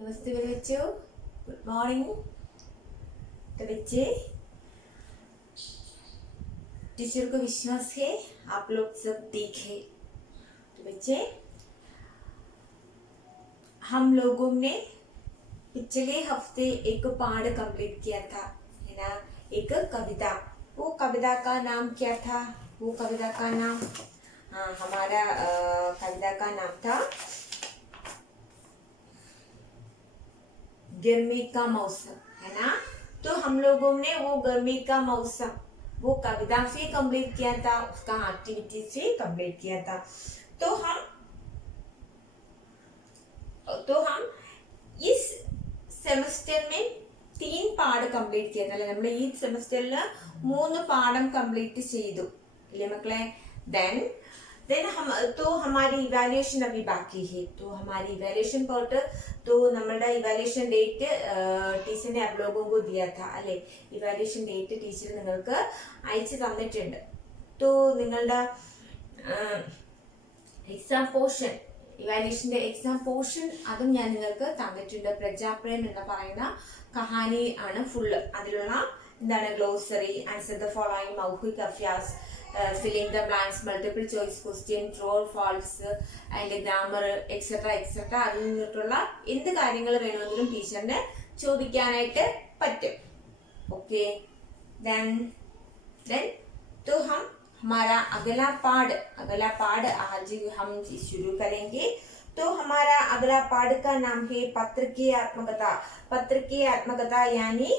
नमस्ते मेरे बच्चों, गुड मॉर्निंग। तो बच्चे, टीचर को विश्वास है आप लोग सब ठीक है। तो बच्चे, हम लोगों ने पिछले हफ्ते एक पाठ कंप्लीट किया था, है ना, एक कविता। वो कविता का नाम क्या था? वो कविता का नाम हमारा कविता का नाम था गर्मी का मौसम, है ना। तो हम लोगों ने वो गर्मी का मौसम वो कविता से कंप्लीट किया था, उसका एक्टिविटी से कंप्लीट किया था। तो हम इस सेमेस्टर में 3 പാഠം कंप्लीट किया था। നമ്മൾ ഈ സെമസ്റ്ററിൽ 3 പാഠം कंप्लीट ചെയ്തു ഇല്ലേ മക്കളെ? देन हम तो हमारी इवैल्यूएशन अभी बाकी है। तो हमारी इवैल्यूएशन पार्ट तो നമ്മുടെ इवैल्यूएशन डेट ടീച്ചർ ने आप लोगों को दिया था അല്ലേ? इवैल्यूएशन डेट ടീച്ചർ നിങ്ങൾക്ക് അയച്ചു തന്നിട്ടുണ്ട്. तो നിങ്ങളുടെ എക്സാം പോർഷൻ, ഇവാലുവേഷന്റെ എക്സാം പോർഷൻ അതും ഞാൻ നിങ്ങൾക്ക് തന്നിട്ടുണ്ട്. പ്രജാപ്രേം എന്ന് പറയുന്ന കഹാനി ആണ് ഫുള്ള്. അതിലുള്ള എന്താണ് ഗ്ലോസറി, ആൻസർ ദ ഫോളോയിങ്, മൗഖിക് അഭ്യാസ്, filling the blanks, multiple choice question, true or false, and grammar, etc. അതിൽ നിന്നിട്ടുള്ള എന്ത് കാര്യങ്ങൾ വേണമെങ്കിലും ടീച്ചറിന് ചോദിക്കാനായിട്ട് പറ്റും. ഓക്കെ, then तो हम हमारा अगला पाठ आज हम शुरू करेंगे. तो हमारा अगला पाठ का नाम है पत्र की आत्मकथा यानी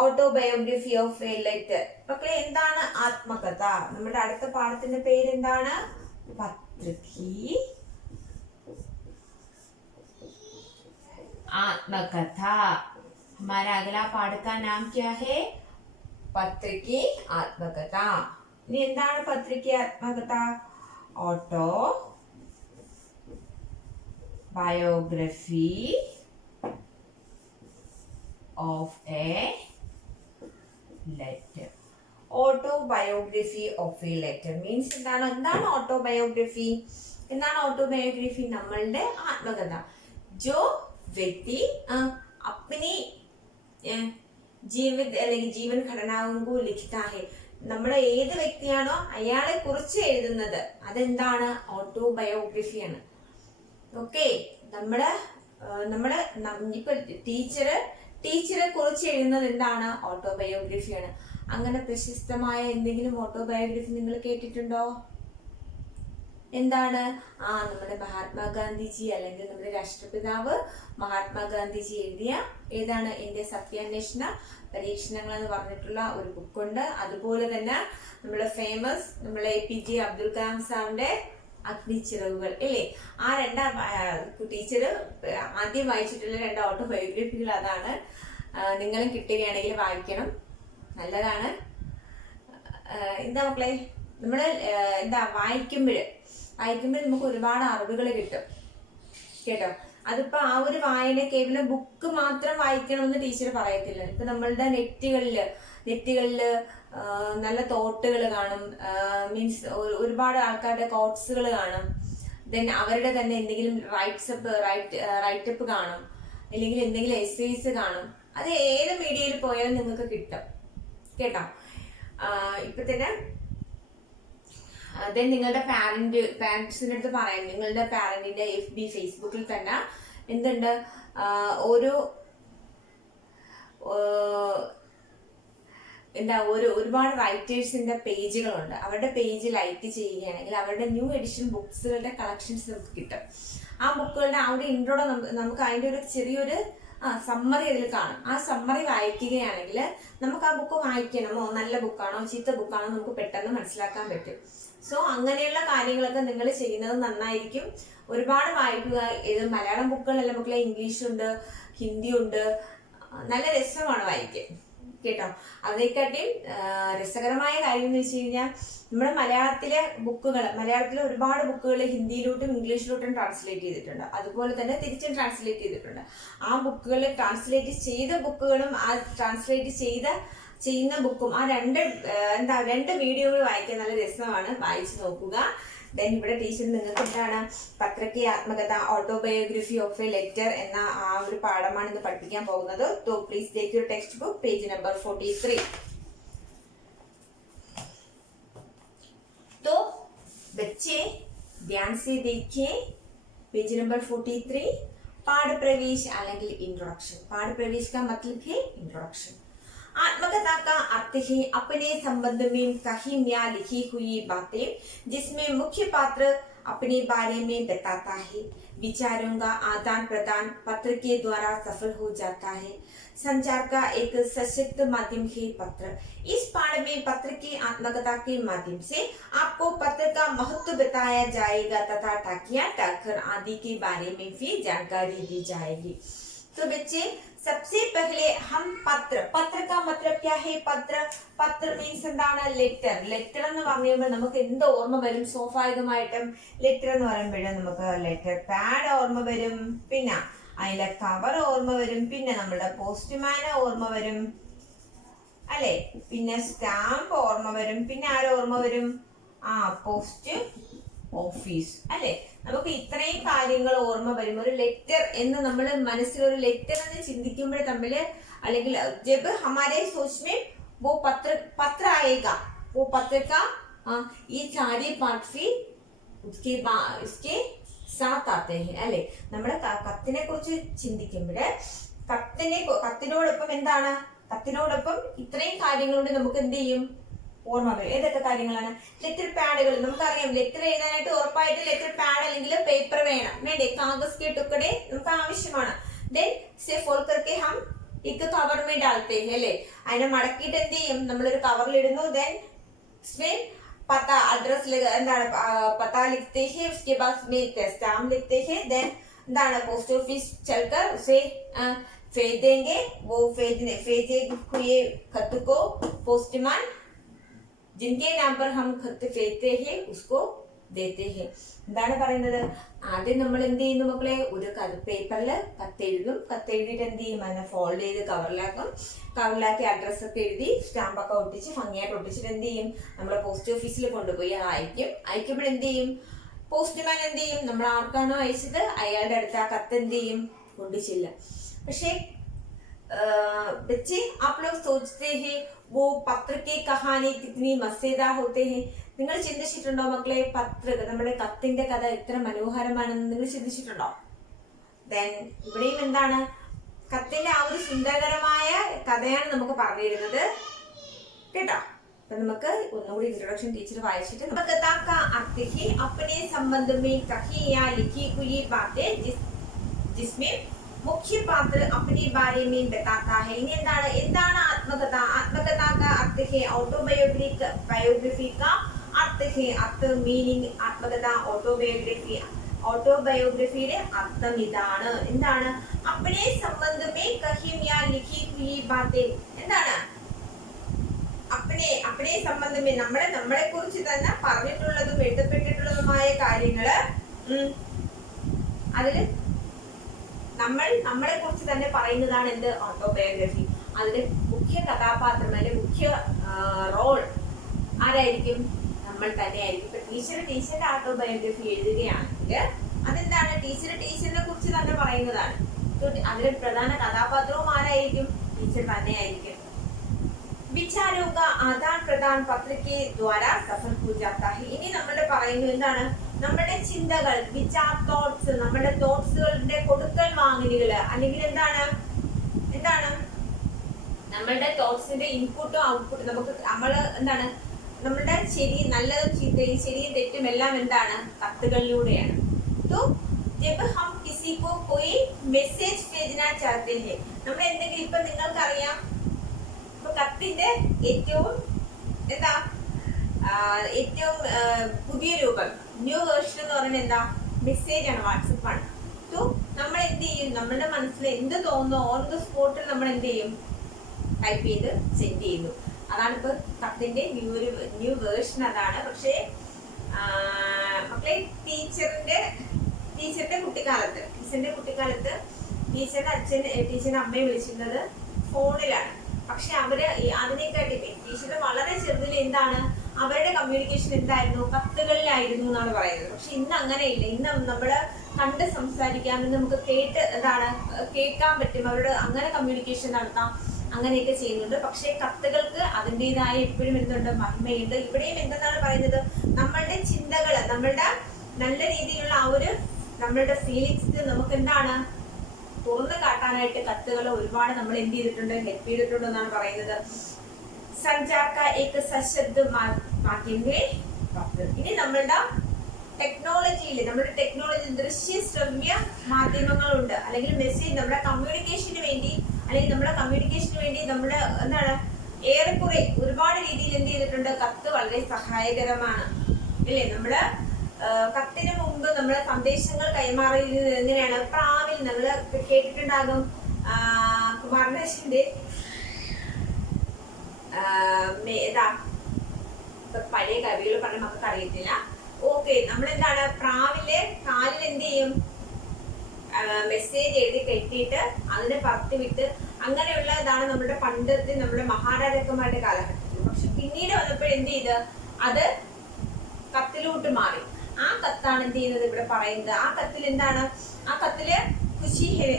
ഓട്ടോബയോഗ്രഫി ഓഫ് എ ലെറ്റർ. മക്കളെ, എന്താണ് ആത്മകഥ? നമ്മുടെ അടുത്ത പാഠത്തിന്റെ പേരെന്താണ്? പത്ര की आत्मकथा. हमारा अगला पाठ का नाम क्या है? पत्र की आत्मकथा. ഇനി എന്താണ് പത്ര की ആത്മകഥ? Auto biography of A letter. Autobiography of A letter means എന്താണ് ഓട്ടോബയോഗ്രഫി? നമ്മളുടെ ആത്മകഥ. जो व्यक्ति अपनी ജീവൻ ഘടനാങ്കോ ലിഖിതാ ഹെ, നമ്മൾ ഏത് വ്യക്തിയാണോ അയാളെ കുറിച്ച് എഴുതുന്നത് അതെന്താണ്? ഓട്ടോബയോഗ്രഫിയാണ്. ഓക്കെ, ഇപ്പൊ ടീച്ചറെ കുറിച്ച് എഴുതുന്നത് എന്താണ്? ഓട്ടോബയോഗ്രഫിയാണ്. അങ്ങനെ പ്രശസ്തമായ എന്തെങ്കിലും ഓട്ടോബയോഗ്രഫി നിങ്ങൾ കേട്ടിട്ടുണ്ടോ? എന്താണ്? നമ്മുടെ മഹാത്മാഗാന്ധിജി അല്ലെങ്കിൽ നമ്മുടെ രാഷ്ട്രപിതാവ് മഹാത്മാഗാന്ധിജി എഴുതിയ ഏതാണ്? എന്റെ സത്യാന്വേഷണ പരീക്ഷണങ്ങൾ എന്ന് പറഞ്ഞിട്ടുള്ള ഒരു ബുക്കുണ്ട്. അതുപോലെ തന്നെ നമ്മളെ ഫേമസ് നമ്മളെ APJ അബ്ദുൽ കലാം സാറിന്റെ അഗ്നിച്ചിറകുകൾ അല്ലേ? ആ ടീച്ചർ ആദ്യം വായിച്ചിട്ടുള്ള 2 ഓട്ടോബയോഗ്രഫികൾ അതാണ്. നിങ്ങളും കിട്ടുകയാണെങ്കിൽ വായിക്കണം, നല്ലതാണ്. എന്താ മക്കളെ, നമ്മള് വായിക്കുമ്പോൾ നമുക്ക് ഒരുപാട് അറിവുകൾ കിട്ടും കേട്ടോ. അതിപ്പോ ആ ഒരു വായന കേവലം ബുക്ക് മാത്രം വായിക്കണമെന്ന് ടീച്ചർ പറയത്തില്ല. ഇപ്പൊ നമ്മളുടെ നെറ്റുകളില് നല്ല തോട്ടുകൾ കാണും, മീൻസ് ഒരുപാട് ആൾക്കാരുടെ കോട്ട്സുകൾ കാണും. ദെൻ അവരുടെ തന്നെ എന്തെങ്കിലും റൈറ്റപ്പ് കാണും, അല്ലെങ്കിൽ എന്തെങ്കിലും എസ്സേസ് കാണും. അത് ഏത് മീഡിയയിൽ പോയാലും നിങ്ങൾക്ക് കിട്ടും കേട്ടോ. ഇപ്പൊ തന്നെ ദെൻ നിങ്ങളുടെ പാരന്റ്സിന്റെ അടുത്ത് പറയാം. നിങ്ങളുടെ പാരന്റിന്റെ FB ഫേസ്ബുക്കിൽ തന്നെ എന്തുണ്ട്, ഒരുപാട് റൈറ്റേഴ്സിന്റെ പേജുകളുണ്ട്. അവരുടെ പേജ് ലൈക്ക് ചെയ്യുകയാണെങ്കിൽ അവരുടെ ന്യൂ എഡിഷൻ ബുക്സുകളുടെ കളക്ഷൻസ് നമുക്ക് കിട്ടും. ആ ബുക്കുകളുടെ ആ ഒരു ഇൻട്രോടെ നമുക്ക് അതിന്റെ ഒരു ചെറിയൊരു സമ്മറി അതിൽ കാണും. ആ സമ്മറി വായിക്കുകയാണെങ്കിൽ നമുക്ക് ആ ബുക്ക് വായിക്കണമോ, നല്ല ബുക്കാണോ ചീത്ത ബുക്കാണോ നമുക്ക് പെട്ടെന്ന് മനസ്സിലാക്കാൻ പറ്റും. സോ അങ്ങനെയുള്ള കാര്യങ്ങളൊക്കെ നിങ്ങൾ ചെയ്യുന്നത് നന്നായിരിക്കും. ഒരുപാട് വായിക്കുക. ഇത് മലയാളം ബുക്കുകളല്ല മക്കളെ, ഇംഗ്ലീഷുണ്ട്, ഹിന്ദി ഉണ്ട്. നല്ല രസമാണ് വായിക്കാൻ കേട്ടോ. അതിനെക്കാട്ടിയും രസകരമായ കാര്യം എന്ന് വെച്ച് കഴിഞ്ഞാൽ നമ്മുടെ മലയാളത്തിലെ ഒരുപാട് ബുക്കുകൾ ഹിന്ദിയിലോട്ടും ഇംഗ്ലീഷിലോട്ടും ട്രാൻസ്ലേറ്റ് ചെയ്തിട്ടുണ്ട്. അതുപോലെ തന്നെ തിരിച്ചും ട്രാൻസ്ലേറ്റ് ചെയ്തിട്ടുണ്ട്. ആ ബുക്കുകൾ ട്രാൻസ്ലേറ്റ് ചെയ്ത ബുക്കുകളും ആ ട്രാൻസ്ലേറ്റ് ചെയ്യുന്ന ബുക്കും ആ രണ്ട് വീഡിയോകൾ വായിക്കാൻ നല്ല രസമാണ്. വായിച്ചു നോക്കുക. ദെൻ ഇവിടെ ടീച്ചർ നിങ്ങൾക്ക് എന്താണ് പത്രക്കെ ആത്മകഥ ഓട്ടോബയോഗ്രഫി ഓഫ് എ ലെറ്റർ എന്ന ആ ഒരു പാഠമാണ് ഇന്ന് പഠിപ്പിക്കാൻ പോകുന്നത്. So please take your text book page number 43. तो बच्चे ध्यान से देखिए पेज नंबर 43 पाठ प्रवेश അല്ലെങ്കിൽ इंट्रोडक्शन. पाठ प्रवेश का मतलब है इंट्रोडक्शन. आत्मकथा का अर्थ है अपने संबंध में कही या लिखी हुई बातें जिसमें मुख्य पात्र अपने बारे में बताता है. विचारों का आदान प्रदान पत्र के द्वारा सफल हो जाता है. संचार का एक सशक्त माध्यम है पत्र. इस पाठ में पत्र की आत्मकथा के माध्यम से आपको पत्र का महत्व बताया जाएगा तथा टाकिया डाकघर आदि के बारे में भी जानकारी दी जाएगी. तो बच्चे सबसे पहले हम പത്ര का मतलब क्या है? പത്ര മീൻസ് എന്താണ്? ലെറ്റർ എന്ന് പറയുമ്പോൾ നമുക്ക് എന്ത് ഓർമ്മ വരും? സ്വാഭാവികമായിട്ടും ലെറ്റർ എന്ന് പറയുമ്പോഴേ നമുക്ക് ലെറ്റർ പാഡ് ഓർമ്മ വരും, പിന്നെ അതിലെ കവർ ഓർമ്മ വരും, പിന്നെ നമ്മുടെ പോസ്റ്റ്മാനെ ഓർമ്മ വരും അല്ലെ, പിന്നെ സ്റ്റാമ്പ് ഓർമ്മ വരും, പിന്നെ ആരോ ഓർമ്മ വരും? പോസ്റ്റ് ഓഫീസ് അല്ലെ. നമുക്ക് ഇത്രയും കാര്യങ്ങൾ ഓർമ്മ വരും. ഒരു ലെറ്റർ എന്ന് നമ്മൾ മനസ്സിൽ ഒരു ലെറ്റർ എന്ന് ചിന്തിക്കുമ്പോൾ തമ്മിൽ അല്ലെങ്കിൽ ജബ് ഹമാരെ സോച്ച് में वो पत्र आएगा, वो पत्र का ये सारे पार्ट भी उसके साथ आते हैं അല്ലെ. നമ്മുടെ കത്തിനെ കുറിച്ച് ചിന്തിക്കുമ്പോൾ കത്തിനോടൊപ്പം എന്താണ്? കത്തിനോടൊപ്പം ഇത്രയും കാര്യങ്ങളുണ്ട് നമുക്ക് എന്ത് ചെയ്യും? ഓർമ്മ വരും. ഏതൊക്കെ കാര്യങ്ങളാണ്? ലെറ്റർ പാഡുകൾ. നമുക്കറിയാം ലെറ്റർ എഴുതാനായിട്ട് ഉറപ്പായിട്ട് ലെറ്റർ പാഡ് അല്ലെങ്കിൽ പേപ്പർ വേണ്ടേ? കാഗസ് के टुकड़े നമുക്ക് ആവശ്യമാണ്. देन से फोल्ड करके हम एक कवर में डालते हैं അല്ലേ. അതിനെ മടക്കിയിട്ട് എന്ത് ചെയ്യും? നമ്മളൊരു കവറിൽ ഇടുന്നു. देन इसमें पता एड्रेस എന്താണ് पता लिखते हैं, उसके बाद में स्टाम्प लिखते हैं. देन എന്താണ് पोस्ट ऑफिस चलकर उसे भेज देंगे. वो भेजे हुए खत को पोस्टमैन जिनके नाम पर हम खत भेजते हैं उसको देते हैं. എന്താണ് പറയുന്നത്? ആദ്യം നമ്മൾ എന്ത് ചെയ്യുന്നു മക്കളെ? ഒരു പേപ്പറിൽ കത്തെഴുതും. കത്തെഴുതിയിട്ട് എന്ത് ചെയ്യും? അതിനെ ഫോൾഡ് ചെയ്ത് കവറിലാക്കി അഡ്രസ് ഒക്കെ എഴുതി സ്റ്റാമ്പൊക്കെ ഒട്ടിച്ച് ഭംഗിയായിട്ട് ഒട്ടിച്ചിട്ട് എന്ത് ചെയ്യും? നമ്മൾ പോസ്റ്റ് ഓഫീസിൽ കൊണ്ടുപോയി അയക്കുമ്പോൾ എന്ത് ചെയ്യും? പോസ്റ്റ്മാൻ എന്ത് ചെയ്യും? നമ്മൾ ആർക്കാണോ അയച്ചത് അയാളുടെ അടുത്ത് ആ കത്ത് എന്ത് ചെയ്യും? കൊണ്ടുചെല്ല. പക്ഷേ बच्चे आप लोग सोचते हैं वो पत्र की कहानी कितनी मजेदार होते हैं. നിങ്ങൾ ചിന്തിച്ചിട്ടുണ്ടോ മക്കളെ? നമ്മുടെ കത്തിന്റെ കഥ എത്ര മനോഹരമാണെന്ന് നിങ്ങൾ ചിന്തിച്ചിട്ടുണ്ടോ? ദെൻ ഇവിടെയും എന്താണ്? കത്തിന്റെ ആ ഒരു സുന്ദരകരമായ കഥയാണ് നമുക്ക് പറഞ്ഞിരുന്നത് കേട്ടോ. അപ്പൊ നമുക്ക് ഒന്നുകൂടി ഇൻട്രൊഡക്ഷൻ ടീച്ചർ വായിച്ചിട്ട് कथा का अर्थ है अपने संबंध में कही या लिखी हुई बातें जिसमें मुख्य पात्र अपने बारे में बताता है. इन्हें എന്താണ് ആത്മകഥ? ആത്മകഥ का अर्थ है ऑटोबायोग्राफी का अर्थ है. अर्थ मीनिंग ആത്മകഥ ഓട്ടോബയോഗ്രഫിയുടെ അർത്ഥം ഇതാണ്. എന്താണ്? अपने संबंध में कही या लिखी हुई बातें. എന്താണ്? अपने संबंध में നമ്മളെ കുറിച്ച് തന്നെ പറഞ്ഞിട്ടുള്ളതും എഴുതപ്പെട്ടിട്ടുള്ളതുമായ കാര്യങ്ങള് അതില് നമ്മളെ കുറിച്ച് തന്നെ പറയുന്നതാണ് എന്ത്? ഓട്ടോബയോഗ്രഫി. അതിന്റെ മുഖ്യ കഥാപാത്രം അതിന്റെ മുഖ്യ റോൾ ആരായിരിക്കും? നമ്മൾ തന്നെയായിരിക്കും. ഇപ്പൊ ടീച്ചറിന്റെ ഓട്ടോബയോഗ്രഫി എഴുതുകയാണെങ്കിൽ അതെന്താണ്? ടീച്ചറിനെ കുറിച്ച് തന്നെ പറയുന്നതാണ്. അതിലെ പ്രധാന കഥാപാത്രവും ആരായിരിക്കും? ടീച്ചർ തന്നെയായിരിക്കും. വിചാരോं का आदान प्रदान पत्र के द्वारा सफल हो जाता है. ഇനി നമ്മൾ പറയുന്നത് എന്താണ്? നമ്മുടെ ചിന്തകൾ, തോട്ട്സ്, നമ്മുടെ തോട്ട്സുകളുടെ കൊടുക്കൽ വാങ്ങലുകൾ അല്ലെങ്കിൽ എന്താണ് നമ്മളുടെ തോട്ട്സിന്റെ ഇൻപുട്ടും ഔട്ട്പുട്ടും നമ്മൾ എന്താണ് നമ്മളുടെ നല്ലതും ചീത്തയും ശരിയും തെറ്റും എല്ലാം എന്താണ്? കത്തുകളിലൂടെയാണ്. तो जब हम किसी को कोई മെസ്സേജ് भेजना चाहते हैं, നമ്മൾ എന്തെങ്കിലും ഇപ്പൊ നിങ്ങൾക്കറിയാം കത്തിന്റെ ഏറ്റവും പുതിയ രൂപം ന്യൂ വേർഷൻ എന്ന് പറയുന്നത് എന്താ? മെസ്സേജ് ആണ്, വാട്സപ്പ് ആണ്. സോ നമ്മൾ എന്ത് ചെയ്യും? നമ്മുടെ മനസ്സിൽ എന്ത് തോന്നുന്നു ഓൺ ദ സ്പോട്ടിൽ നമ്മൾ എന്ത് ചെയ്യും? ടൈപ്പ് ചെയ്ത് സെൻഡ് ചെയ്യുന്നു. അതാണ് ഇപ്പൊ കത്തിന്റെ ന്യൂ വേർഷൻ അതാണ്. പക്ഷേ മക്കളെ ടീച്ചറിന്റെ കുട്ടിക്കാലത്ത് ടീച്ചറിന്റെ അമ്മയെ വിളിച്ചിരുന്നത് ഫോണിലാണ്. പക്ഷെ അവര് അതിനെക്കാട്ടി ബ്രിട്ടീഷിന് വളരെ ചെറുതിൽ എന്താണ് അവരുടെ കമ്മ്യൂണിക്കേഷൻ എന്തായിരുന്നു, കത്തുകളിലായിരുന്നു എന്നാണ് പറയുന്നത്. പക്ഷെ ഇന്ന് അങ്ങനെയില്ല. ഇന്ന് നമ്മള് കണ്ട് സംസാരിക്കാം, നമുക്ക് കേൾക്കാൻ പറ്റും, അവരോട് അങ്ങനെ കമ്മ്യൂണിക്കേഷൻ നടത്താം, അങ്ങനെയൊക്കെ ചെയ്യുന്നുണ്ട്. പക്ഷെ കത്തുകൾക്ക് അതിൻ്റെതായ എപ്പോഴും എന്തുണ്ട്, മഹിമയുണ്ട്. ഇവിടെയും എന്തെന്നാണ് പറയുന്നത്, നമ്മളുടെ ചിന്തകള്, നമ്മളുടെ നല്ല രീതിയിലുള്ള ആ ഒരു നമ്മളുടെ ഫീലിങ്സ് നമുക്ക് എന്താണ് തുറന്നു കാട്ടാനായിട്ട് കത്തുകൾ ഒരുപാട് നമ്മൾ എന്ത് ചെയ്തിട്ടുണ്ട്, ഹെൽപ്പ് ചെയ്തിട്ടുണ്ട് എന്നാണ് പറയുന്നത്. സഞ്ചാർ കാ ഏക് സശബ്ദ മാധ്യമം ഹേ പത്ര. ഇനി നമ്മളുടെ ടെക്നോളജി ദൃശ്യ ശ്രവ്യ മാധ്യമങ്ങളുണ്ട്, അല്ലെങ്കിൽ മെസ്സേജ് നമ്മുടെ കമ്മ്യൂണിക്കേഷന് വേണ്ടി നമ്മുടെ എന്താണ് ഏറെക്കുറെ ഒരുപാട് രീതിയിൽ എന്ത് ചെയ്തിട്ടുണ്ട്, കത്ത് വളരെ സഹായകരമാണ് അല്ലേ. നമ്മുടെ കത്തിന് മുമ്പ് നമ്മൾ സന്ദേശങ്ങൾ കൈമാറിയത് എങ്ങനെയാണ്, പ്രാവിൽ നമ്മൾ കേട്ടിട്ടുണ്ടാകും. കുമാരനാശന്റെ പഴയ കവികൾ പറഞ്ഞ നമുക്ക് അറിയത്തില്ല. ഓക്കെ, നമ്മളെന്താണ് പ്രാവിലെ കാലിൽ എന്ത് ചെയ്യും, മെസ്സേജ് എഴുതി കെട്ടിയിട്ട് അതിനെ പറത്തി വിട്ട് അങ്ങനെയുള്ളതാണ് നമ്മുടെ പണ്ടത്തെ നമ്മുടെ മഹാരാജാക്കന്മാരുടെ കാലഘട്ടത്തിൽ. പക്ഷെ പിന്നീട് വന്നപ്പോൾ എന്ത് ചെയ്ത് അത് കത്തിലോട്ട് മാറി. ആ കത്താണ് എന്ത് ചെയ്യുന്നത് ഇവിടെ പറയുന്നത്. ആ കത്തിൽ എന്താണ്, ആ കത്തില് ഖുഷി ഹേ,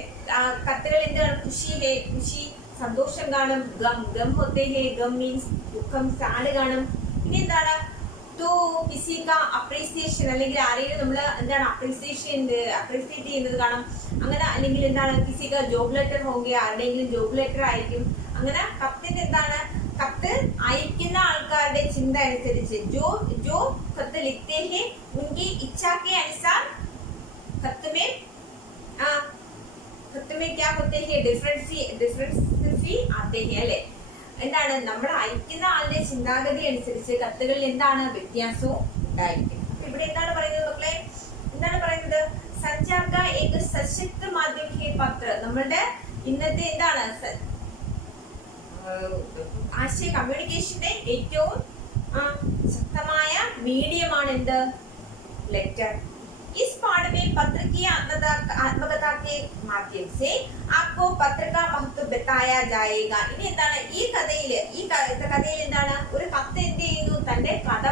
കത്തുകൾ എന്താണ്, ഖുഷി ഹേ, ഖുഷി സന്തോഷം കാണും. ഗം ഹോത്തെ ഹേ, ഗം മീൻസ് ദുഃഖം, സാഡ് കാണും. ഇനി എന്താണ്, അപ്രീസിയേഷൻ, അല്ലെങ്കിൽ ആരെയും നമ്മൾ എന്താണ് അപ്രീസിയേറ്റ് ചെയ്യുന്നത് കാണാം. അങ്ങനെ അല്ലെങ്കിൽ എന്താണ് കിസിക ജോബ് ലെറ്റർ ഹോങ്കെ, ആരുടെയെങ്കിലും ജോബ് ലെറ്റർ ആയിരിക്കും. അങ്ങനെ കത്തിന്റെ എന്താണ്, കത്ത് അയക്കുന്ന ആൾക്കാരുടെ ചിന്ത അനുസരിച്ച് ജോ കത്ത് ലിഖ്തേ ഹേ ഉनकी इच्छा के अनुसार खत में क्या होते हैं, डिफरेंस आते हैं അല്ലേ. എന്താണ് നമ്മൾ അയക്കുന്ന ആളുടെ ചിന്താഗതി അനുസരിച്ച് കത്തുകളിൽ എന്താണ് വ്യത്യാസവും ഉണ്ടായിരിക്കും. ഇവിടെ എന്താണ് പറയുന്നത് മക്കളെ, എന്താണ് പറയുന്നത്, സഞ്ചാർ കാ ഏക് സശക്ത മാധ്യമം ഹേ പത്ര. നമ്മളുടെ ഇന്നത്തെ എന്താണ് ആശയ കമ്മ്യൂണിക്കേഷന്റെ ഏറ്റവും ശക്തമായ മീഡിയമാണ് എന്ത്, ലെറ്റർ. इस पाठ में पत्र की आत्मकथा के माध्यम से आपको पत्र का महत्व बताया जाएगा. ഇനി എന്താണ് ഈ കഥയിൽ എന്താണ്, ഒരു കത്ത് എന്ത് ചെയ്യുന്നു, തന്റെ കഥ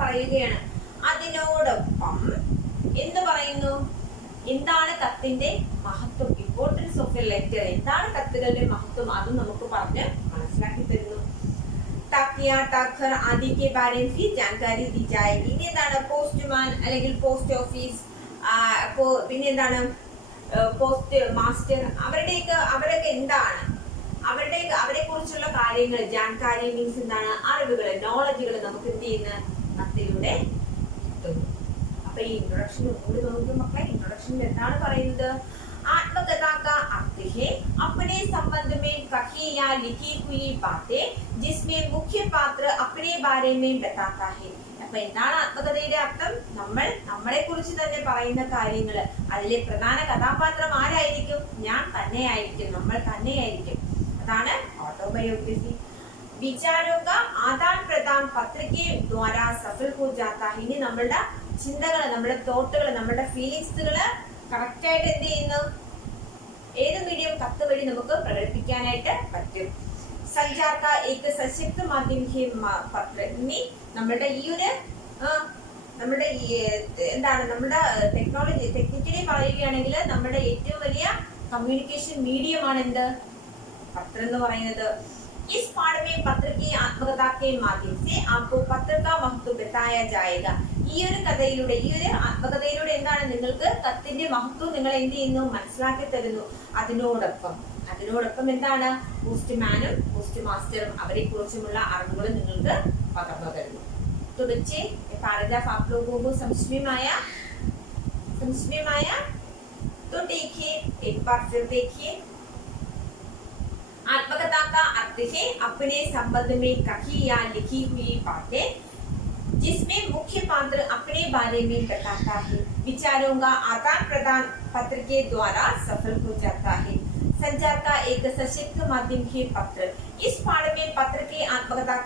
പറയുകയാണ്. അതിനോടൊപ്പം എന്ത് പറയുന്നു, എന്താണ് കത്തിന്റെ മഹത്വം, ഇമ്പോർട്ടൻസ് ഓഫ് എ ലെറ്റർ, എന്താണ് കത്തുകളുടെ മഹത്വം, അതും നമുക്ക് പറഞ്ഞ് മനസ്സിലാക്കി തരുന്നു. ആദി के बारे में भी जानकारी दी जाएगी. ഇനി എന്താണ്, പോസ്റ്റ്മാൻ അല്ലെങ്കിൽ പോസ്റ്റ് ഓഫീസ്, പിന്നെ എന്താണ് പോസ്റ്റ് മാസ്റ്റർ, അവരൊക്കെ എന്താണ്, അവരെ കുറിച്ചുള്ള കാര്യങ്ങൾ, ജാൻകാരി മീൻസ് എന്താണ്, അറിവുകൾ, നോളജുകൾ നമുക്ക് എന്ത് ചെയ്യുന്ന കത്തിലൂടെ കിട്ടുന്നു. അപ്പൊ ഈ ഇൻട്രൊഡക്ഷൻ ഒന്നുകൂടി നോക്കും മക്കളെ. ഇൻട്രൊഡക്ഷനിൽ എന്താണ് പറയുന്നത്, आत्मकथा का अर्थ है अपने संबंध में कही या लिखी हुई बातें जिसमें मुख्य पात्र अपने बारे में बताता है. അപ്പൊ എന്താണ് ആത്മകഥയുടെ അർത്ഥം, നമ്മളെ കുറിച്ച് തന്നെ പറയുന്ന കാര്യങ്ങൾ, അതിലെ പ്രധാന കഥാപാത്രം ആരായിരിക്കും, ഞാൻ തന്നെയായിരിക്കും, നമ്മൾ തന്നെയായിരിക്കും. അതാണ് ഓട്ടോബയോഗ്രഫി. വിചാരോं का आदान प्रदान पत्र के द्वारा सफल हो जाता है. ഇനി നമ്മളുടെ ചിന്തകൾ, നമ്മുടെ തോട്ടുകൾ, നമ്മുടെ ഫീലിങ്സുകള് കറക്റ്റ് ആയിട്ട് എന്ത് ചെയ്യുന്നു, ഏത് മീഡിയം, കത്ത് വഴി നമുക്ക് പ്രകടിപ്പിക്കാനായിട്ട് പറ്റും. സഞ്ചാർ കാ ഏക് സശക്ത മാധ്യമം ഹേ പത്ര. ഇനി നമ്മുടെ ഈ ഒരു നമ്മുടെ എന്താണ്, നമ്മുടെ ടെക്നിക്കലി പറയുകയാണെങ്കിൽ നമ്മുടെ ഏറ്റവും വലിയ കമ്മ്യൂണിക്കേഷൻ മീഡിയമാണ് എന്ത്, പത്രം എന്ന് പറയുന്നത്. इस पाठ में पत्र की आत्मकथा के माध्यम से आपको पत्र का महत्व बताया जाएगा. ഈ ഒരു കഥയിലൂടെ, ഈ ഒരു ആത്മകഥയിലൂടെ എന്താണ്, നിങ്ങൾക്ക് കത്തിന്റെ മഹത്വം നിങ്ങൾ എന്ത് ചെയ്യുന്നു, മനസ്സിലാക്കി തരുന്നു. അതിനോടൊപ്പം എന്താണ്, പോസ്റ്റ്മാനും പോസ്റ്റ് മാസ്റ്ററും അവരെ കുറിച്ചുമുള്ള അറിവുകൾ നിങ്ങൾക്ക് പകർന്നു തരുന്നു. तो बच्चे ये पैराग्राफ आप लोगों को समझ में आया? तो देखिए, एक बार फिर देखिए. आत्मकथा का अर्थ है अपने संबंध में कही या लिखी हुई बातें जिसमें मुख्य पात्र अपने बारे में बताता है. विचारों का आदान प्रदान पत्र के द्वारा सफल हो जाता है. संचार का एक सशक्त माध्यम है पत्र. इस पाठ में पत्र के आत्मकथा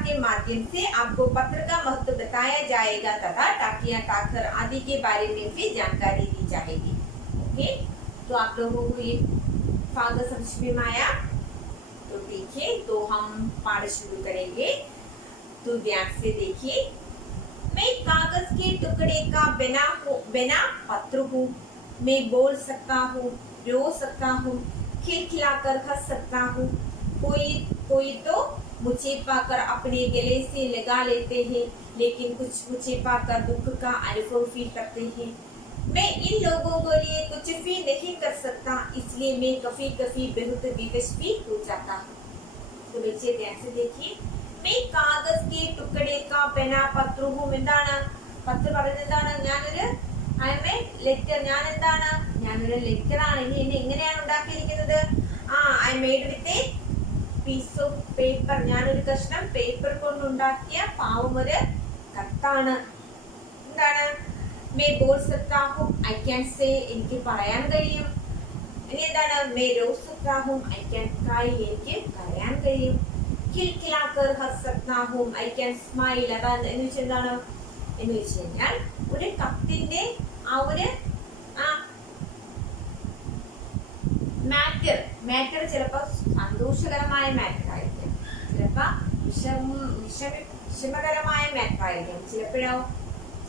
के माध्यम से आपको पत्र का महत्व बताया जाएगा तथा टाकिया टाकर आदि के बारे में भी जानकारी दी जाएगी. ओके, तो आप लोगों को ये भाग समझ में आया? तो देखिए, तो हम पाठ शुरू करेंगे। तो ध्यान से देखिए। मैं कागज के टुकड़े का बना पत्र हूँ। मैं बोल सकता हूँ, रो सकता हूँ, खिलखिलाकर हंस सकता हूँ। कोई तो मुझे पाकर अपने गले से लगा लेते हैं, लेकिन कुछ मुझे पाकर दुख का अनुभव भी करते हैं। मैं इन लोगों के लिए कुछ भी नहीं कर सकता, इसलिए मैं कभी कभी बहुत विवश भी हो जाता हूँ। तो बच्चे ध्यान से देखिए। मैं कागज के टुकड़े का बना पत्र हूँ. എന്താണ് പത്ത് പറയുന്നത്? എന്താണ്? ഞാനൊരു ലെറ്റർ ആണ്. ഇനി എങ്ങനെയാണ് ഉണ്ടാക്കിയിരിക്കുന്നത്? I made with a piece of paper. ഞാനൊരു കഷ്ണം പേപ്പർ കൊണ്ട് ഉണ്ടാക്കിയ പാവം ഒരു കത്താണ്. എന്താണ്? മേ ബോൾ സക്താ ഹൂം, ഐ ക്യാൻ സേ, എനിക്ക് പറയാൻ കഴിയും. ഇനി എന്താണ്? മേ റോ സക്താ ഹൂം, ഐ ക്യാൻ ക്രൈ, എനിക്ക് കരയാൻ കഴിയും. खिलखिलाकर हंस सकता हूँ, I can smile. അതാണ് എന്ന് വെച്ചാൽ എന്താണ് എന്ന് വെച്ച് കഴിഞ്ഞാൽ ഒരു കത്തിന്റെ ആ ഒരു മാറ്റർ ചിലപ്പോൾ സന്തോഷകരമായ മാറ്റർ ആയിരിക്കും, ചിലപ്പോൾ വിഷമകരമായ മാറ്റർ ആയിരിക്കും,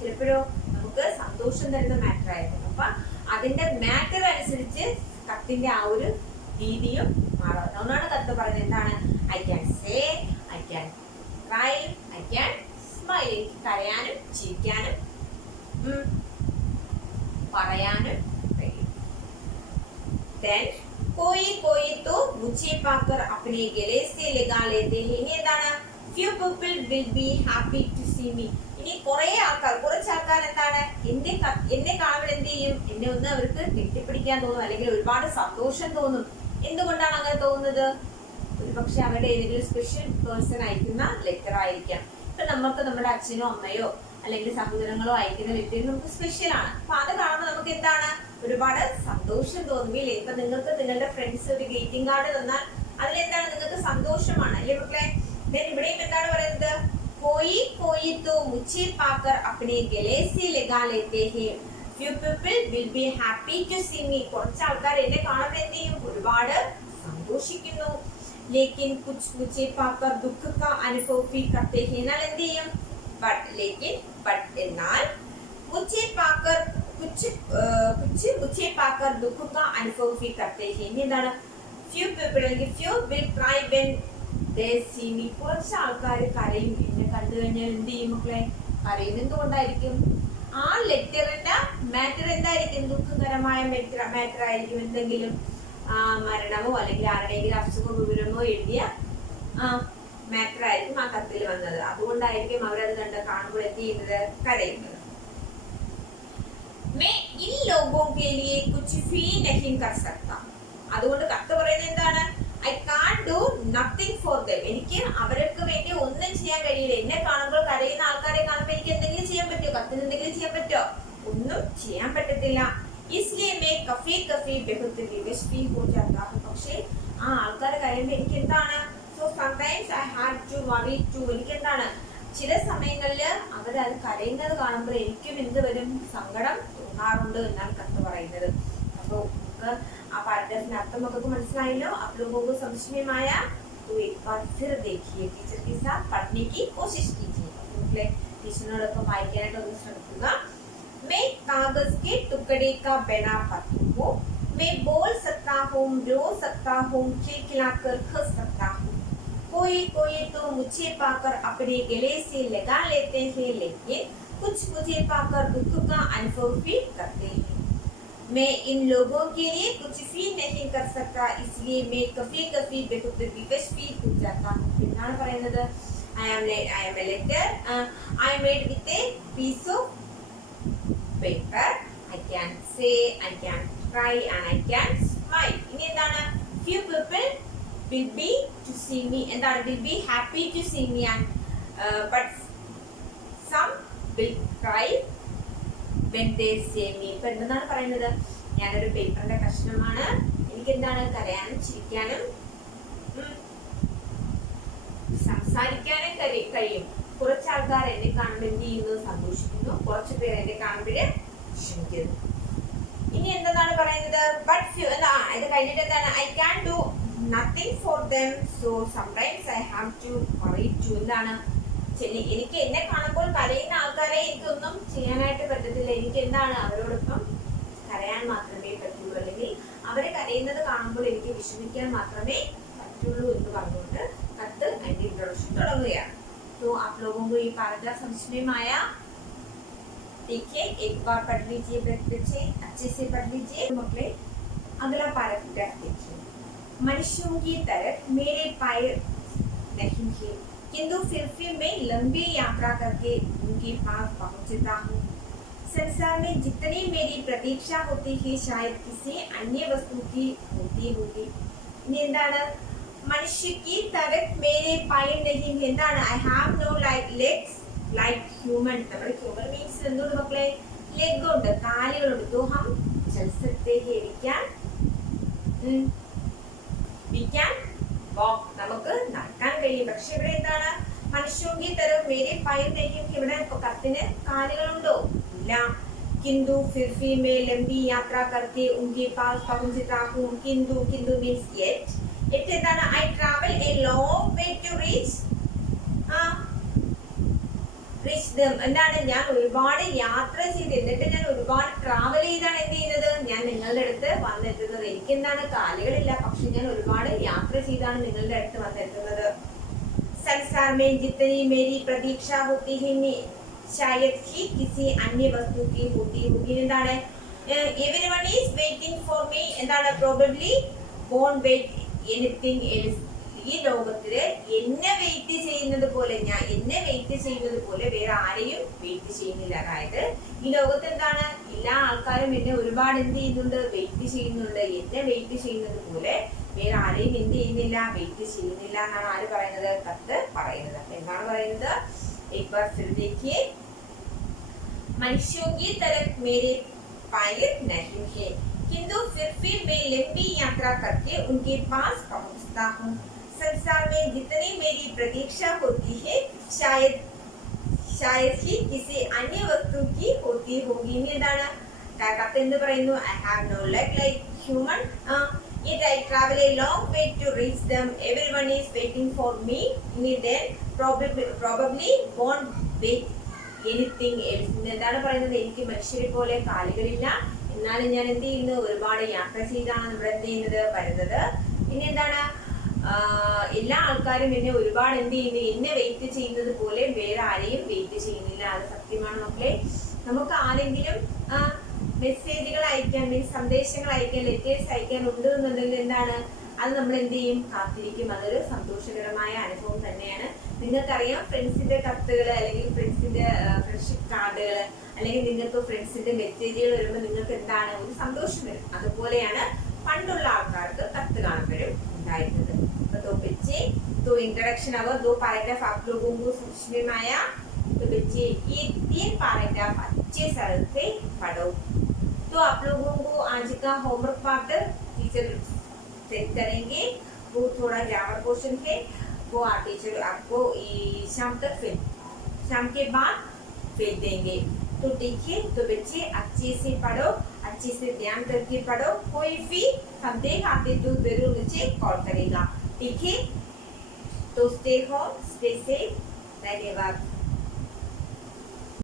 ചിലപ്പോഴോ നമുക്ക് സന്തോഷം തരുന്ന മാറ്റർ ആയിരിക്കും. അപ്പൊ അതിന്റെ മാറ്റർ അനുസരിച്ച് കത്തിന്റെ ആ ഒരു രീതിയും മാറും. അതുകൊണ്ടാണ് കത്ത് പറയുന്നത് എന്താണ്? I can say, I can cry, I can smile. എനിക്ക് കരയാനും ചിരിക്കാനും പറയാനും കഴിയും. Then कोई तो मुझे पाकर अपने गले से लगा लेते हैं. ഇനി എന്താണ്? Few people will be happy to see me. ഇനി കുറച്ച് ആൾക്കാർ എന്താണ് എന്നെ കാണുമ്പോൾ എന്ത് ചെയ്യും? എന്നെ ഒന്ന് അവർക്ക് കെട്ടിപ്പിടിക്കാൻ തോന്നും, അല്ലെങ്കിൽ ഒരുപാട് സന്തോഷം തോന്നും. എന്തുകൊണ്ടാണ് അങ്ങനെ തോന്നുന്നത്? ഒരുപക്ഷെ അവരുടെ ഏതെങ്കിലും സ്പെഷ്യൽ പേഴ്സൺ അയക്കുന്ന ലെറ്റർ ആയിരിക്കാം. ഇപ്പൊ നമുക്ക് നമ്മുടെ അച്ഛനോ അമ്മയോ അല്ലെങ്കിൽ സഹോദരങ്ങളോ അയക്കുന്ന ലെറ്റർ നമുക്ക് സ്പെഷ്യൽ ആണ്. അപ്പൊ അത് കാണുമ്പോൾ നമുക്ക് എന്താണ്? ഒരുപാട് സന്തോഷം തോന്നുകയില്ലേ? ഇപ്പൊ നിങ്ങൾക്ക് നിങ്ങളുടെ ഫ്രണ്ട്സ് ഒരു ഗ്രീറ്റിംഗ് കാർഡ് തന്നാൽ അതിലെന്താണ്? നിങ്ങൾക്ക് സന്തോഷമാണ് അല്ലേ മക്കളെ? ഇവിടെയും എന്താണ് പറയുന്നത്? कोई तो मुझे पाकर अपने गले से लगा लेते हैं. Few people will be happy to see me. കുറച്ച് ആൾക്കാർ എന്നെ കാണുമ്പോൾ എന്ത് ചെയ്യും? ഒരുപാട് സന്തോഷിക്കുന്നു. लेकिन कुछ मुझे पाकर दुख का अनुभव भी करते हैं. എന്നാൽ എന്ത് ചെയ്യും? എന്നാൽ मुझे पाकर कुछ मुझे पाकर दुख का अनुभव भी करते हैं. ഇനി എന്താണ്? few people അല്ലെങ്കിൽ few will cry when they see me. കുറച്ച് ആൾക്കാർ കരയും എന്നെ കണ്ടു കഴിഞ്ഞാൽ. എന്ത് ചെയ്യും മക്കളെ? കരയും. എന്തുകൊണ്ടായിരിക്കും? ആ ലെറ്ററിന്റെ മാറ്റർ എന്തായിരിക്കും? ദുഃഖകരമായ മാറ്റർ ആയിരിക്കും. എന്തെങ്കിലും മരണമോ അല്ലെങ്കിൽ ആരുടെയെങ്കിലും അസുഖ വിവരമോ എഴുതിയ മാറ്റർ ആയിരിക്കും ആ കത്തിൽ വന്നത്. അതുകൊണ്ടായിരിക്കും അവരത് കാണുമ്പോൾ എന്ത് ചെയ്യുന്നത്? കരയുന്നത്. അതുകൊണ്ട് കത്ത് പറയുന്നത് എന്താണ്? I can't do nothing for dum. എനിക്ക് അവർക്ക് വേണ്ടി ഒന്നും ചെയ്യാൻ കഴിയില്ല. എന്നെ കാണുമ്പോൾ കരയുന്ന ആൾക്കാരെ കാണുമ്പോൾ എനിക്ക് എന്തെങ്കിലും ചെയ്യാൻ പറ്റുമോ? കത്തിന് എന്തെങ്കിലും ചെയ്യാൻ പറ്റുമോ? ഒന്നും ചെയ്യാൻ പറ്റത്തില്ല. इसलिए मैं कभी बहुत विवश भी हो जाता हूँ. പക്ഷേ ആ ആൾക്കാരെ കരയുമ്പോൾ എനിക്ക് എന്താണ്? So sometimes I had to worry too. എനിക്ക് എന്താണ്? ചില സമയങ്ങളിൽ അവരത് കരയുന്നത് കാണുമ്പോൾ എനിക്കും എന്ത് വരും? സങ്കടം തോന്നാറുണ്ട് എന്നാണ് കത്ത് പറയുന്നത്. അപ്പൊ നമുക്ക് ആ പാഠത്തിന്റെ അർത്ഥം നമുക്ക് മനസ്സിലായല്ലോ. आप लोगों को समझ में आया? तो एक बार फिर देखिए, टीचर के साथ पढ़ने की कोशिश कीजिए. ടീച്ചറിനോടൊപ്പം വായിക്കാനായിട്ട് ഒന്ന് ശ്രമിക്കുക. मैं कागज के टुकड़े का बना पत्र हूँ. मैं बोल सकता हूँ, रो सकता हूँ, खिलखिलाकर हंस सकता हूँ. कोई तो मुझे पाकर अपने गले से लगा लेते हैं, लेकिन कुछ मुझे पाकर दुख का अनुभव भी करते हैं. मैं इन लोगों के लिए कुछ भी नहीं कर सकता, इसलिए मैं कभी बहुत विवश भी हो जाता हूँ. എന്താണ് പറയുന്നത്? I am a letter. I made with a piece of paper. I can say, I can cry, and I can smile. ഇനി എന്താണ്? Few people will be to see me. എന്താണ്? Will be happy to see me, and but some will cry when they see me. ഇപ്പൊ എന്താണ് പറയുന്നത്? ഞാനൊരു പേപ്പറിന്റെ കഷ്ണമാണ്. എനിക്ക് എന്താണ്? കരയാനും ചിരിക്കാനും സംസാരിക്കാനും കഴിയും. കുറച്ച് ആൾക്കാർ എന്നെ കാണുമ്പോൾ എന്ത് ചെയ്യുന്നു? സന്തോഷിക്കുന്നു. കുറച്ച് പേർ എന്നെ കാണുമ്പോൾ വിഷമിക്കുന്നു. ഇനി എന്താണ് പറയുന്നത് ബട്ട് ഇത് കഴിഞ്ഞിട്ട് എന്താണ് I can do nothing for them so sometimes I have to worry too എന്താണ് എനിക്ക് എന്നെ കാണുമ്പോൾ കരയുന്ന ആൾക്കാരെ എനിക്കൊന്നും ചെയ്യാനായിട്ട് പറ്റത്തില്ല. എനിക്ക് എന്താണ് അവരോടൊപ്പം കരയാൻ മാത്രമേ പറ്റുള്ളൂ, അല്ലെങ്കിൽ അവരെ കരയുന്നത് കാണുമ്പോൾ എനിക്ക് വിഷമിക്കാൻ മാത്രമേ പറ്റുള്ളൂ എന്ന് പറഞ്ഞുകൊണ്ട് കത്ത് അതിന്റെ ഇൻട്രോഡക്ഷൻ തുടങ്ങുകയാണ്. तो आप लोगों को ये पैराग्राफ समझ में आया? देखिए एक बार पढ़ लीजिए बच्चे, अच्छे से पढ़ लीजिए मकले. अगला पैराग्राफ देखिए. मनुष्यों की तरफ मेरे पैर नहीं है, किंतु फिर मैं लंबी यात्रा करके उनके पास पहुंचता हूँ. संसार में जितनी मेरी प्रतीक्षा होती है शायद किसी अन्य वस्तु की होती होगी. എന്താണ് മനുഷ്യ की तरफ मेरे पैर नहीं है. എന്താണ് I have no legs like human. നമ്മുടെ ഹ്യൂമൻ മീൻസ് എന്തുകൊണ്ട് മക്കളെ? ലെഗ് ഉണ്ട്, കാലുകളുണ്ട്. तो हम चल सकते हैं, we can walk, നമുക്ക് നടക്കാൻ കഴിയും. പക്ഷെ ഇവിടെ എന്താണ് മനുഷ്യോं की तरफ मेरे पैर नहीं है. ഇവിടെ കത്തിന് കാലുകളുണ്ടോ? ഇല്ല. किंतु फिर भी मैं लंबी यात्रा करके उनके पास पहुंचता हूँ. किंतु means yet. എന്താണ് I travel a long way to reach them. എന്താണ് ഞാൻ ഒരുപാട് യാത്ര ചെയ്ത് എന്നിട്ട് ഞാൻ ഒരുപാട് ട്രാവൽ ചെയ്താണ് എന്ത് ചെയ്യുന്നത്? ഞാൻ നിങ്ങളുടെ അടുത്ത് വന്നെത്തുന്നത്. എനിക്ക് എന്താണ് കാലുകളില്ല, പക്ഷെ ഞാൻ ഒരുപാട് യാത്ര ചെയ്താണ് നിങ്ങളുടെ അടുത്ത് വന്നെത്തുന്നത്. संसार में जितनी मेरी प्रतीक्षा होती है शायद ही किसी अन्य वस्तु की होती होगी. എന്താണ് everyone is waiting for me. എന്താണ് probably won't wait anything else. ഈ ലോകത്തില് എന്നെ വെയിറ്റ് ചെയ്യുന്നത് പോലെ വേറെ ആരെയും വെയിറ്റ് ചെയ്യുന്നില്ല. അതായത് ഈ ലോകത്ത് എന്താണ് എല്ലാ ആൾക്കാരും എന്നെ ഒരുപാട് എന്ത് ചെയ്യുന്നുണ്ട്? വെയിറ്റ് ചെയ്യുന്നുണ്ട്. എന്നെ വെയിറ്റ് ചെയ്യുന്നത് പോലെ വേറെ ആരെയും എന്ത് ചെയ്യുന്നില്ല? വെയിറ്റ് ചെയ്യുന്നില്ല എന്നാണ് ആര് പറയുന്നത്? കത്ത് പറയുന്നത്. എന്താണ് പറയുന്നത്? एक बार फिर देखिए. मनुष्यों की तरफ मेरे पैर नहीं है, किंतु फिर भी मैं लंबी यात्रा करके उनके पास पहुंचता हूँ. संसार में जितनी मेरी प्रतीक्षा होती है शायद ही किसी अन्य वस्तु की होती होगी. എന്താണ് കത്ത് എന്ന് പറയുന്നു? I have no leg like human. Yet I travel a long way to reach them. Everyone is waiting for me. Then probably won't wait anything else. എന്താണ് പറയുന്നത്? എനിക്ക് മനുഷ്യരെ പോലെ കാലുകളില്ല, എന്നാലും ഞാൻ എന്ത് ചെയ്യുന്നു? ഒരുപാട് യാത്ര ചെയ്താണ് ഇവിടെ എന്ത് ചെയ്യുന്നത്? വരുന്നത്. പിന്നെ എന്താണ് എല്ലാ ആൾക്കാരും എന്നെ ഒരുപാട് എന്ത് ചെയ്യുന്നു? എന്നെ വെയിറ്റ് ചെയ്യുന്നത് പോലെ വേറെ ആരെയും വെയിറ്റ് ചെയ്യുന്നില്ല. അത് സത്യമാണ് മക്കളെ. നമുക്ക് ആരെങ്കിലും മെസ്സേജുകൾ അയക്കാൻ, സന്ദേശങ്ങൾ അയക്കാൻ, ലെറ്റേഴ്സ് അയക്കാൻ ഉണ്ട് എന്നുണ്ടെങ്കിൽ എന്താണ് അത് നമ്മൾ എന്ത് ചെയ്യും? കാത്തിരിക്കും. അതൊരു സന്തോഷകരമായ അനുഭവം തന്നെയാണ്. നിങ്ങൾക്കറിയാം ഫ്രണ്ട്സിന്റെ കത്തുകൾ അല്ലെങ്കിൽ ഫ്രണ്ട്സിന്റെ ഫ്രണ്ട്ഷിപ്പ് കാർഡുകൾ അല്ലെങ്കിൽ നിങ്ങൾക്ക് ഫ്രണ്ട്സിന്റെ മെസ്സേജുകൾ വരുമ്പോൾ നിങ്ങൾക്ക് എന്താണ്? ഒരു സന്തോഷം വരും. അതുപോലെയാണ് പണ്ടുള്ള ആൾക്കാർക്ക് കത്ത് കാണുമ്പോഴും ഉണ്ടായിരുന്നത്. तो बच्चे तो इंट्रोडक्शन और 2 पैराग्राफ आप लोगों को समझ में आया? तो बच्चे ये 3 पैराग्राफ अच्छे से पढ़ो. तो आप लोगों को आज का होमवर्क पार्ट टीचर सेट करेंगे. वो थोड़ा ग्रामर क्वेश्चन है, वो टीचर आपको शाम तक शाम के बाद भेज देंगे. तो देखिए, तो बच्चे अच्छे से पढ़ो, अच्छे से ध्यान करके पढ़ो. कोई भी संदेह आते तो जरूर मुझे कॉल करेगा. ठीक है? तो स्टे होम, स्टे सेफ. धन्यवाद.